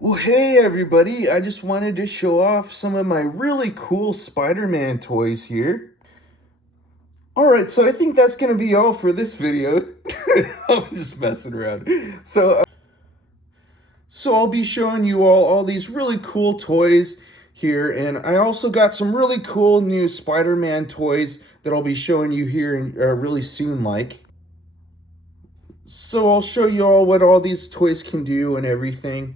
Well, hey everybody, I just wanted to show off some of my really cool Spider-Man toys here. Alright, so I think that's going to be all for this video. I'm just messing around. So I'll be showing you all these really cool toys here, and I also got some really cool new Spider-Man toys that I'll be showing you here really soon like. So I'll show you all what all these toys can do and everything.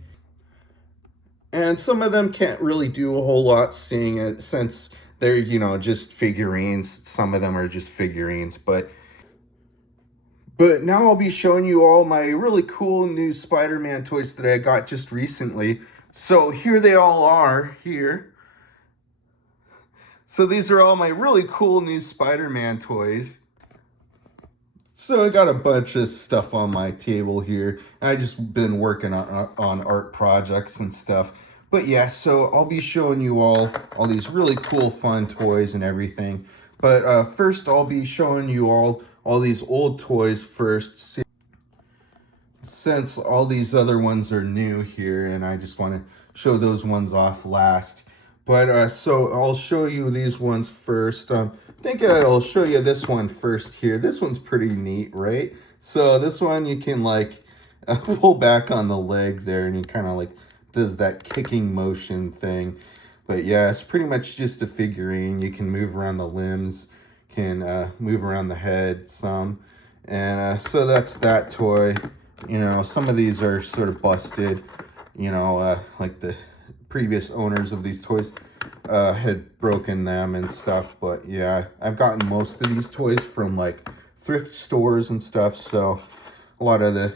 And some of them can't really do a whole lot seeing it since they're, just figurines. Some of them are just figurines, but now I'll be showing you all my really cool new Spider-Man toys that I got just recently. So here they all are here. So these are all my really cool new Spider-Man toys. So I got a bunch of stuff on my table here. I just been working on art projects and stuff. But yeah, so I'll be showing you all these really cool fun toys and everything. But first I'll be showing you all these old toys first, since all these other ones are new here, and I just want to show those ones off last. But so I'll show you these ones first. I think I'll show you this one first here. This one's pretty neat, right? So this one you can like pull back on the leg there, and you kind of like does that kicking motion thing. But yeah, it's pretty much just a figurine. You can move around the limbs, can move around the head some. And so that's that toy. Some of these are sort of busted, like the previous owners of these toys had broken them and stuff. But yeah, I've gotten most of these toys from like thrift stores and stuff. So a lot of the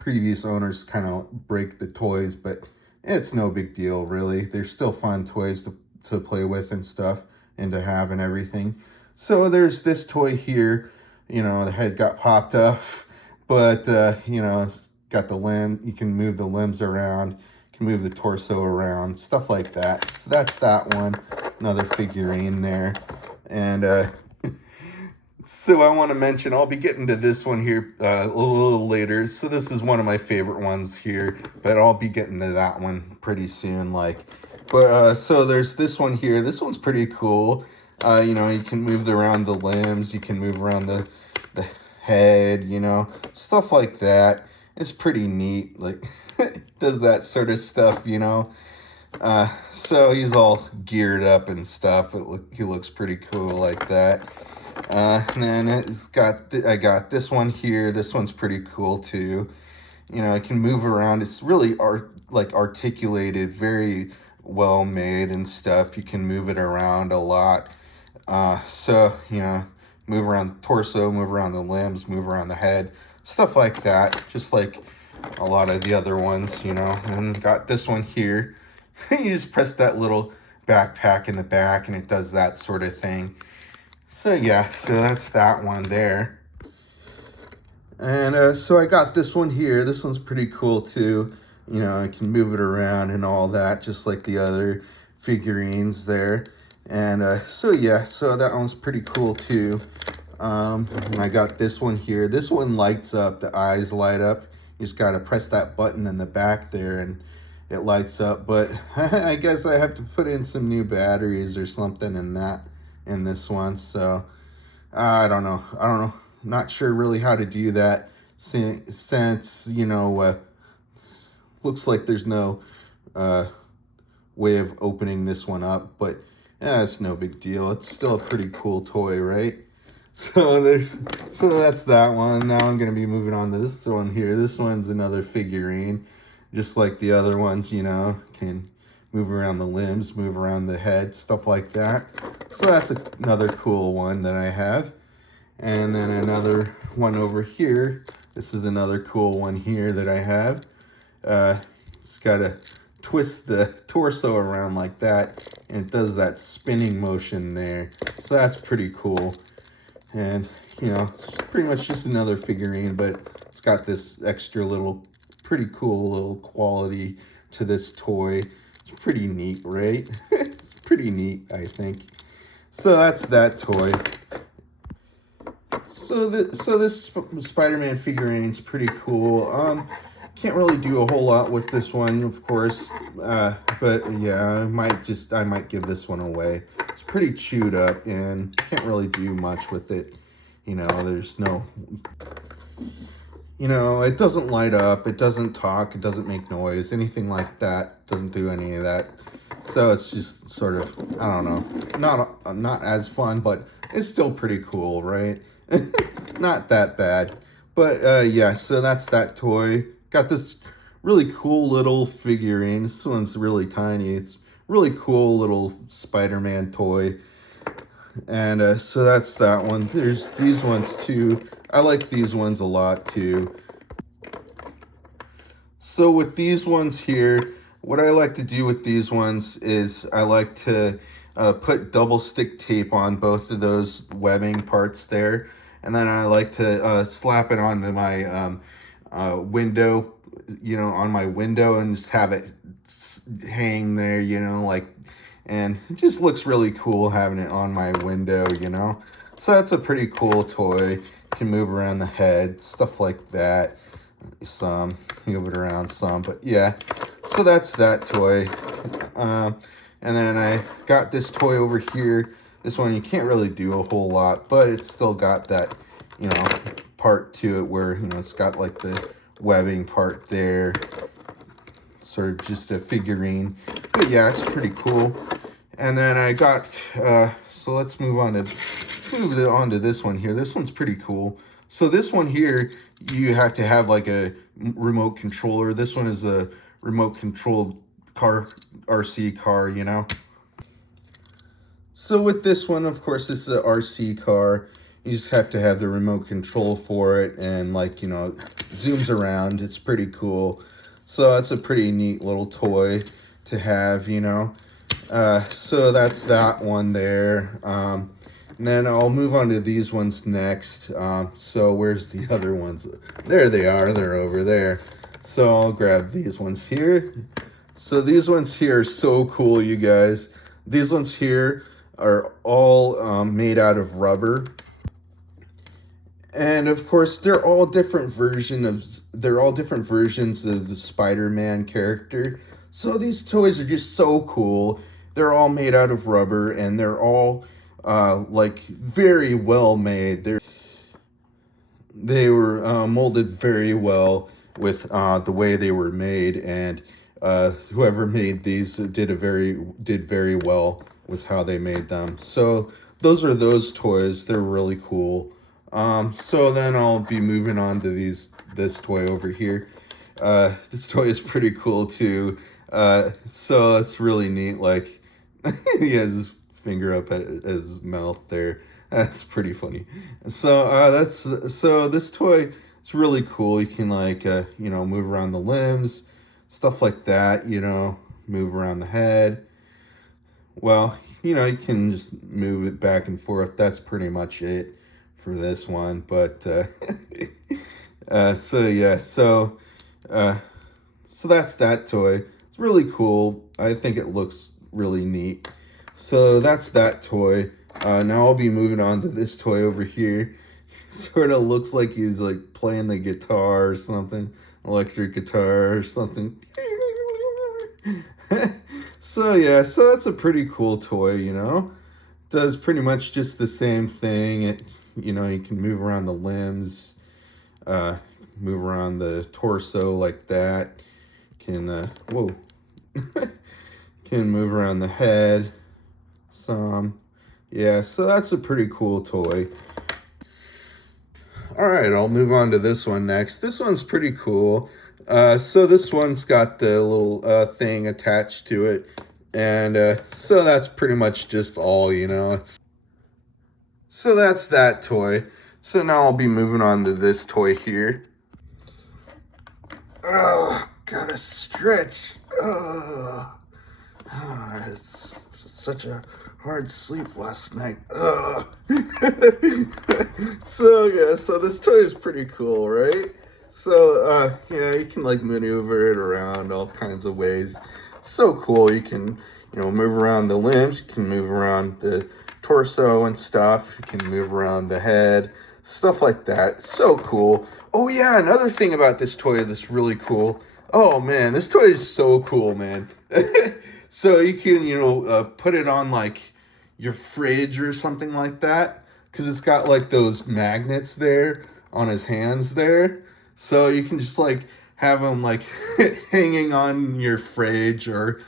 previous owners kind of break the toys, but it's no big deal really. They're still fun toys to play with and stuff and to have and everything. So there's this toy here, the head got popped off, but it's got the limb. You can move the limbs around, you can move the torso around, stuff like that. So that's that one, another figurine there. And so I want to mention, I'll be getting to this one here a little later. So this is one of my favorite ones here, but I'll be getting to that one pretty soon. But so there's this one here. This one's pretty cool. You can move around the limbs. You can move around the head, stuff like that. It's pretty neat. Like, does that sort of stuff, So he's all geared up and stuff. He looks pretty cool like that. And then I got this one here. This one's pretty cool too. It can move around. It's really articulated, very well made and stuff. You can move it around a lot. So move around the torso, move around the limbs, move around the head, stuff like that. Just like a lot of the other ones, And got this one here. You just press that little backpack in the back, and it does that sort of thing. So yeah, so that's that one there. And so I got this one here. This one's pretty cool too. I can move it around and all that, just like the other figurines there. And so yeah, so that one's pretty cool too. And I got this one here. This one lights up, the eyes light up. You just gotta press that button in the back there and it lights up. But I guess I have to put in some new batteries or something in this one. So I don't know. Not sure really how to do that since looks like there's no way of opening this one up, but yeah, it's no big deal. It's still a pretty cool toy, right? So that's that one. Now I'm gonna be moving on to this one here. This one's another figurine, just like the other ones. Can move around the limbs, move around the head, stuff like that. So that's another cool one that I have. And then another one over here. This is another cool one here that I have. It's got to twist the torso around like that, and it does that spinning motion there. So that's pretty cool. And, it's pretty much just another figurine, but it's got this extra pretty cool little quality to this toy. It's pretty neat, right? It's pretty neat, I think. So that's that toy. So this Spider-Man figurine's pretty cool. Can't really do a whole lot with this one, of course, but yeah, I might give this one away. It's pretty chewed up and can't really do much with it. You know, there's no, you know, it doesn't light up, it doesn't talk, it doesn't make noise, anything like that. Doesn't do any of that. So it's just sort of, I don't know, not as fun, but it's still pretty cool, right? Not that bad. But yeah, so that's that toy. Got this really cool little figurine. This one's really tiny. It's really cool little Spider-Man toy. And so that's that one. There's these ones too. I like these ones a lot too. So with these ones here, what I like to do with these ones is I like to put double stick tape on both of those webbing parts there. And then I like to slap it onto my window, you know, on my window, and just have it hang there, you know, like, and it just looks really cool having it on my window, you know. So that's a pretty cool toy. Can move around the head, stuff like that. Some move it around some, but yeah. So that's that toy. And then I got this toy over here. This one you can't really do a whole lot, but it's still got that, you know, part to it where, you know, it's got like the webbing part there. Sort of just a figurine. But yeah, it's pretty cool. And then I got, so let's move on to this one here. This one's pretty cool. So this one here, you have to have like a remote controller. This one is a remote controlled RC car, you know. So with this one, of course, this is an RC car. You just have to have the remote control for it, and like, you know, zooms around. It's pretty cool. So that's a pretty neat little toy to have, you know. So that's that one there. And then I'll move on to these ones next. So where's the other ones? There they are. They're over there. So I'll grab these ones here. So these ones here are so cool, you guys. These ones here are all made out of rubber. And of course, they're all different versions of the Spider-Man character. So these toys are just so cool. They're all made out of rubber, and they're all like very well made. They were molded very well with the way they were made, and whoever made these did very well with how they made them. So those are those toys. They're really cool. So then I'll be moving on to this toy over here. This toy is pretty cool too. So it's really neat. Like, he has his finger up at his mouth there. That's pretty funny. So this toy is really cool. You can like you know, move around the limbs, stuff like that. You know, move around the head. Well, you know, you can just move it back and forth. That's pretty much it for this one. But so yeah, so that's that toy. It's really cool. I think it looks really neat. So that's that toy. Now I'll be moving on to this toy over here. Sort of looks like he's like playing the guitar or something, electric guitar or something. So yeah, so that's a pretty cool toy, you know. Does pretty much just the same thing. It, you know, you can move around the limbs, move around the torso like that. Can whoa, can move around the head some. Yeah, so that's a pretty cool toy. All right, I'll move on to this one next. This one's pretty cool. So this one's got the little thing attached to it. And so that's pretty much just all, you know. So that's that toy. So now I'll be moving on to this toy here. Oh, gotta stretch. Oh, it's such a hard sleep last night. So yeah, so this toy is pretty cool, right? So you know, you can like maneuver it around all kinds of ways. So cool. You can, you know, move around the limbs, you can move around the torso and stuff, you can move around the head. stuff like that. So cool. Oh yeah, another thing about this toy that's really cool. Oh man, this toy is so cool, man. So you can, put it on like your fridge or something like that, because it's got like those magnets there on his hands there. So you can just like have them like hanging on your fridge or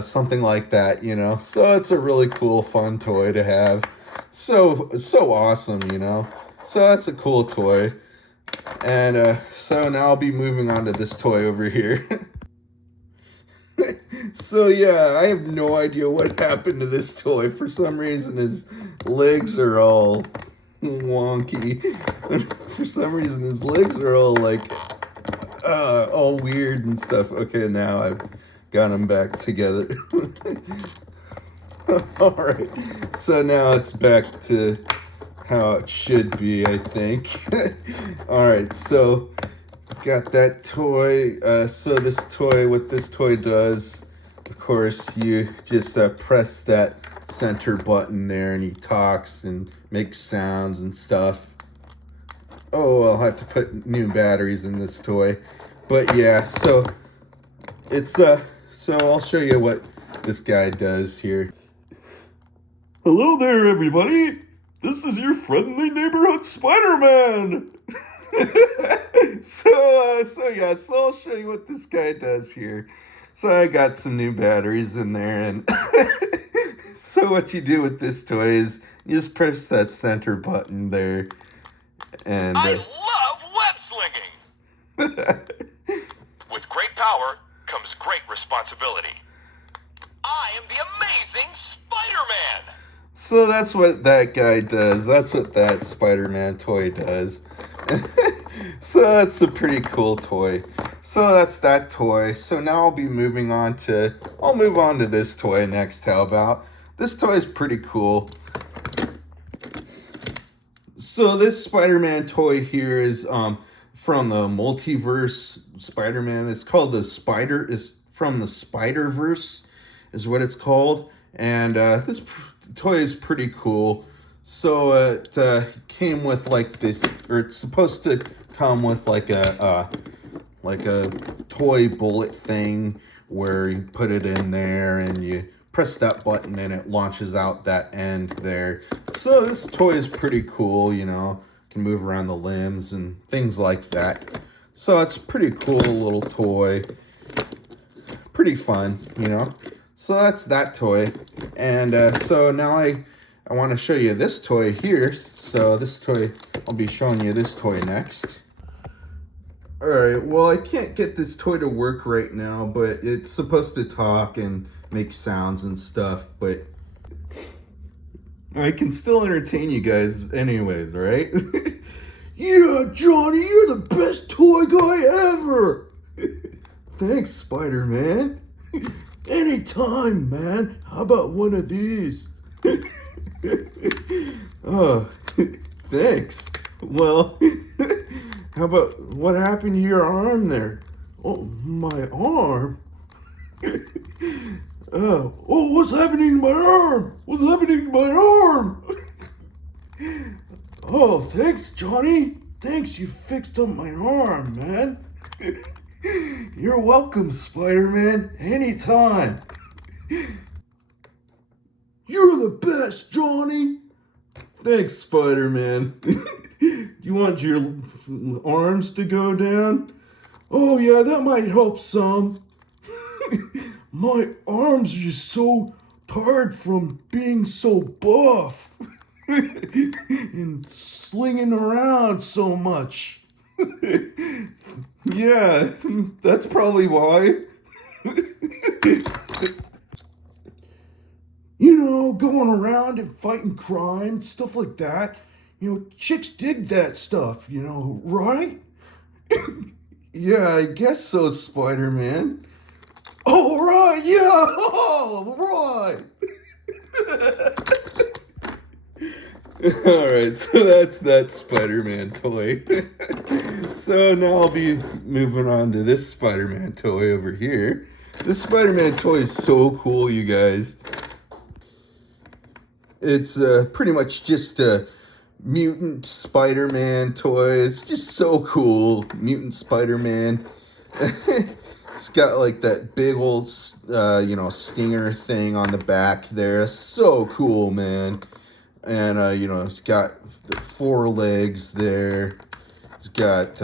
something like that, So it's a really cool, fun toy to have. So awesome, So that's a cool toy. And so now I'll be moving on to this toy over here. So yeah, I have no idea what happened to this toy. For some reason, his legs are all wonky. For some reason, his legs are all like all weird and stuff. Okay, now I've got him back together. All right, so now it's back to how it should be, I think. All right, so got that toy. So this toy, what this toy does, of course, you just press that center button there, and he talks and makes sounds and stuff. Oh, I'll have to put new batteries in this toy. But yeah, so it's so I'll show you what this guy does here. Hello there, everybody. This is your friendly neighborhood Spider-Man. So I'll show you what this guy does here. So I got some new batteries in there, and so what you do with this toy is you just press that center button there, and I love web slinging. With great power comes great responsibility. I am the amazing Spider-Man. so that's what that guy does. That's what that Spider-Man toy does. So that's a pretty cool toy. So that's that toy. So now I'll move on to this toy next. How about? This toy is pretty cool. So this Spider-Man toy here is from the multiverse Spider-Man. It's called is from the Spider-Verse is what it's called. And this toy is pretty cool. So it came with like this, or it's supposed to come with like a toy bullet thing where you put it in there and you press that button and it launches out that end there. So this toy is pretty cool, can move around the limbs and things like that. So it's pretty cool little toy, pretty fun, So that's that toy. And so now I want to show you this toy here. So this toy, I'll be showing you this toy next. All right, well, I can't get this toy to work right now, but it's supposed to talk and make sounds and stuff, but I can still entertain you guys anyways, right? Yeah, Johnny, you're the best toy guy ever. Thanks, Spider-Man. Anytime, man. How about one of these? Oh, thanks. Well, how about what happened to your arm there? Oh, my arm? What's happening to my arm? What's happening to my arm? Oh, thanks, Johnny. Thanks, you fixed up my arm, man. You're welcome, Spider-Man. Anytime. You're the best, Johnny. Thanks, Spider-Man. You want your arms to go down? Oh, yeah, that might help some. My arms are just so tired from being so buff and slinging around so much. Yeah, that's probably why. Going around and fighting crime, stuff like that. Chicks dig that stuff, right? Yeah, I guess so, Spider-Man. All right, yeah, all right. All right, so that's that Spider-Man toy. So now I'll be moving on to this Spider-Man toy over here. This Spider-Man toy is so cool, you guys. It's pretty much just Mutant Spider-Man toys. Just so cool. Mutant Spider-Man. It's got like that big old, stinger thing on the back there. So cool, man. And, it's got the 4 legs there. It's got,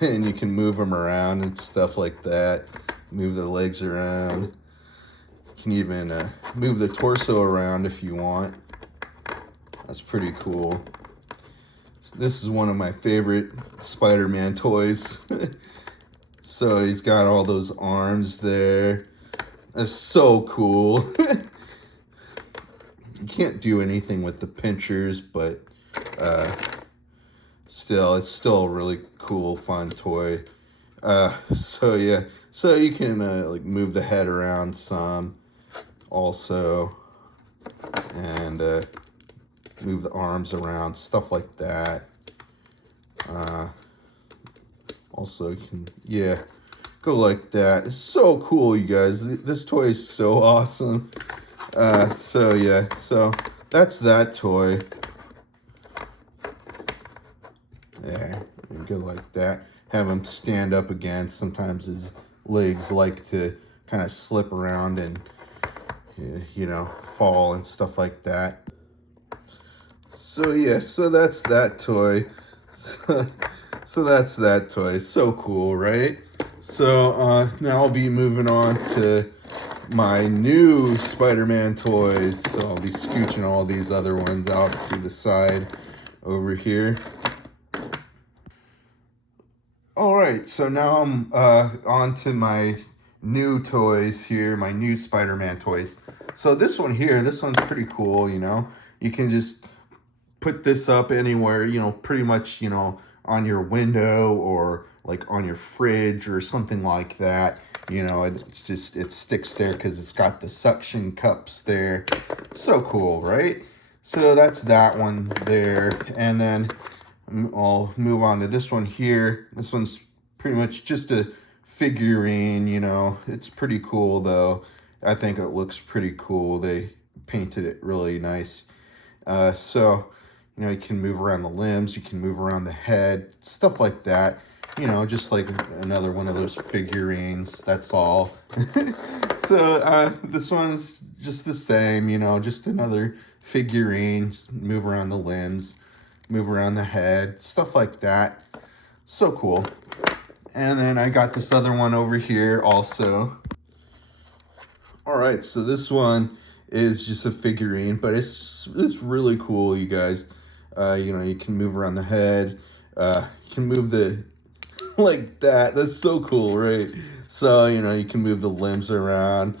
and you can move them around and stuff like that. Move the legs around. You can even move the torso around if you want. That's pretty cool. This is one of my favorite Spider-Man toys. So he's got all those arms there. That's so cool. You can't do anything with the pinchers, but still, it's still a really cool, fun toy. So yeah, so you can like move the head around some, also, and move the arms around, stuff like that. Also, you can, yeah, go like that. It's so cool, you guys. This toy is so awesome. So yeah, so that's that toy. There, you go like that. Have him stand up again. Sometimes his legs like to kind of slip around and, fall and stuff like that. So yeah, so that's that toy. So that's that toy. So cool, right? So now I'll be moving on to my new Spider-Man toys. So I'll be scooching all these other ones off to the side over here. All right, so now I'm on to my new toys here, my new Spider-Man toys. So this one here, this one's pretty cool, You can just put this up anywhere, pretty much, on your window or like on your fridge or something like that. It sticks there because it's got the suction cups there. So cool, right? So that's that one there. And then I'll move on to this one here. This one's pretty much just a figurine, It's pretty cool, though. I think it looks pretty cool. They painted it really nice. So, you can move around the limbs. You can move around the head. Stuff like that. Just like another one of those figurines. That's all. So, this one's just the same, just another figurine. Just move around the limbs. Move around the head. Stuff like that. So cool. And then I got this other one over here also. All right, so this one is just a figurine, but it's really cool, you guys. You can move around the head. You can move the like that. That's so cool, right? So you can move the limbs around,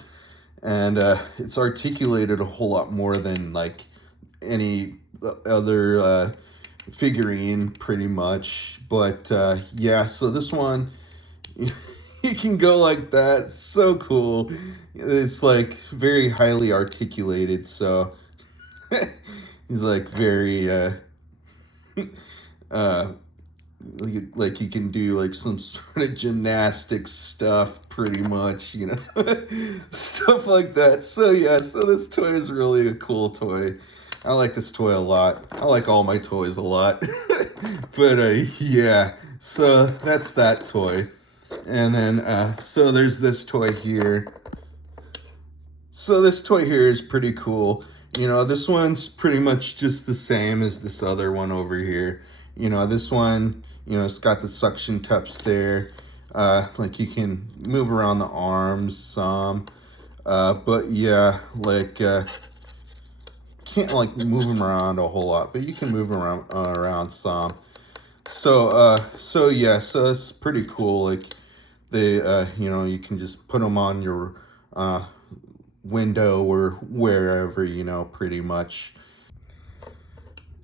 and it's articulated a whole lot more than like any other figurine, pretty much. But yeah, so this one. You can go like that. So cool. It's like very highly articulated. So he's like very like you can do like some sort of gymnastics stuff, pretty much, stuff like that. So yeah, so this toy is really a cool toy. I like this toy a lot. I like all my toys a lot. But yeah, so that's that toy. And then, so there's this toy here. So this toy here is pretty cool. This one's pretty much just the same as this other one over here. This one, it's got the suction cups there. Like you can move around the arms some. But yeah, like, can't like move them around a whole lot, but you can move them around some. So yeah, so it's pretty cool. Like, they, you can just put them on your window or wherever, pretty much.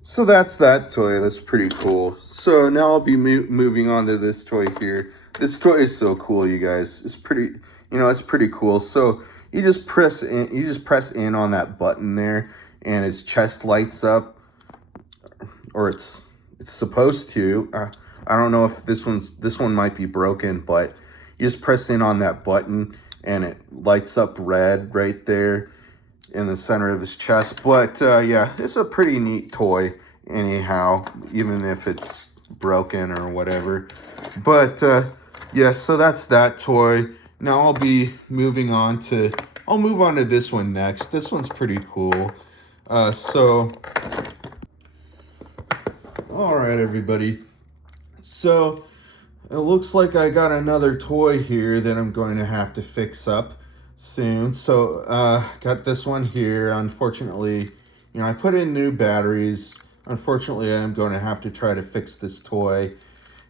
So that's that toy. That's pretty cool. So now I'll be moving on to this toy here. This toy is so cool, you guys. It's pretty, it's pretty cool. So you just press in on that button there, and its chest lights up, or it's supposed to. I don't know if this one might be broken, but you just press in on that button and it lights up red right there in the center of his chest. But yeah, it's a pretty neat toy. anyhow, even if it's broken or whatever. But yeah, so that's that toy. Now I'll be moving on to, I'll move on to this one next. This one's pretty cool. So, all right, everybody. So it looks like I got another toy here that I'm going to have to fix up soon. So got this one here. Unfortunately, you know, I put in new batteries. Unfortunately, I'm going to have to try to fix this toy,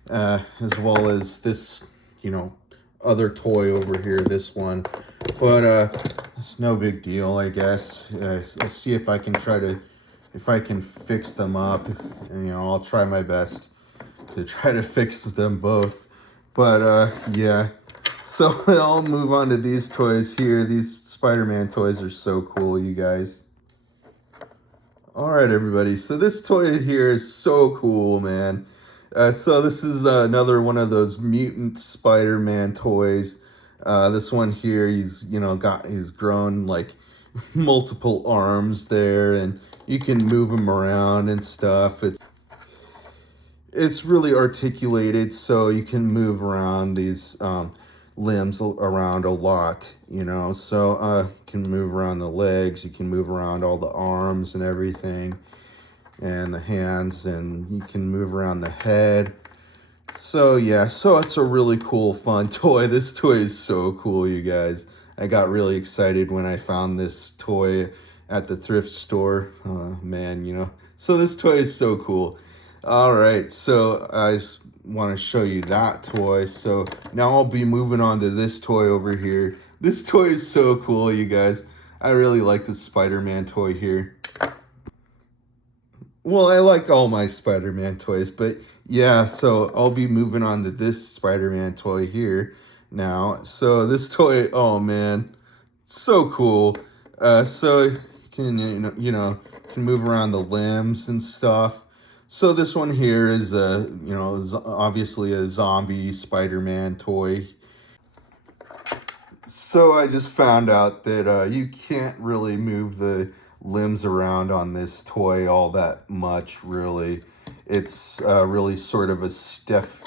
as well as this, you know, other toy over here, this one. But it's no big deal, I guess. I'll see if I can if I can fix them up. And, you know, I'll try my best to try to fix them both. But yeah, so I'll move on to these toys here. These Spider-Man toys are so cool, you guys. All right, everybody. So this toy here is so cool, man. So this is another one of those mutant Spider-Man toys. This one here, he's grown like multiple arms there, and you can move him around and stuff. It's really articulated, so you can move around these limbs around a lot, you know. So you can move around the legs, you can move around all the arms and everything, and the hands, and you can move around the head. So yeah, so it's a really cool, fun toy. This toy is so cool, you guys. I got really excited when I found this toy at the thrift store. Man, you know. So this toy is so cool. All right, so I just want to show you that toy. So now I'll be moving on to this toy over here. This toy is so cool, you guys. I really like this Spider-Man toy here. Well, I like all my Spider-Man toys, but yeah, so I'll be moving on to this Spider-Man toy here now. So this toy, oh man, so cool. So you can, can move around the limbs and stuff. So this one here is is obviously a zombie Spider-Man toy. So I just found out that you can't really move the limbs around on this toy all that much, really. It's really sort of stiff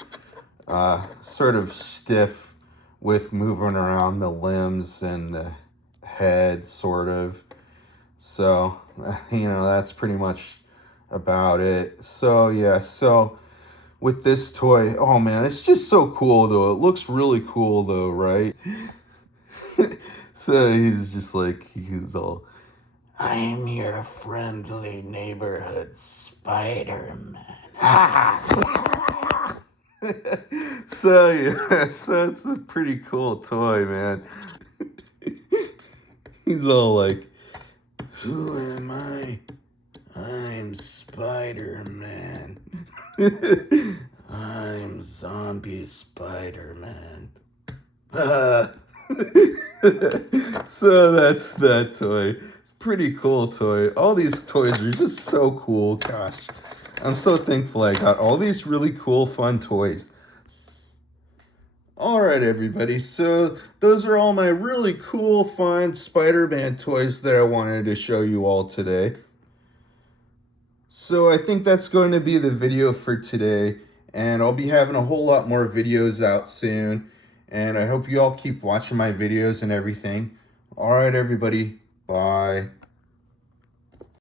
with moving around the limbs and the head, sort of. So, that's pretty much about it. So yeah, so with this toy, oh man, it's just so cool though. It looks really cool though, right? So he's just like, he's all, I'm your friendly neighborhood Spider-Man. So yeah, so it's a pretty cool toy, man. He's all like, who am I? I'm Spider-Man. I'm zombie Spider-Man. So that's that toy. Pretty cool toy. All these toys are just so cool. Gosh, I'm so thankful I got all these really cool, fun toys. All right, everybody. So those are all my really cool, fun Spider-Man toys that I wanted to show you all today. So I think that's going to be the video for today, and I'll be having a whole lot more videos out soon, and I hope you all keep watching my videos and everything. All right, everybody. Bye.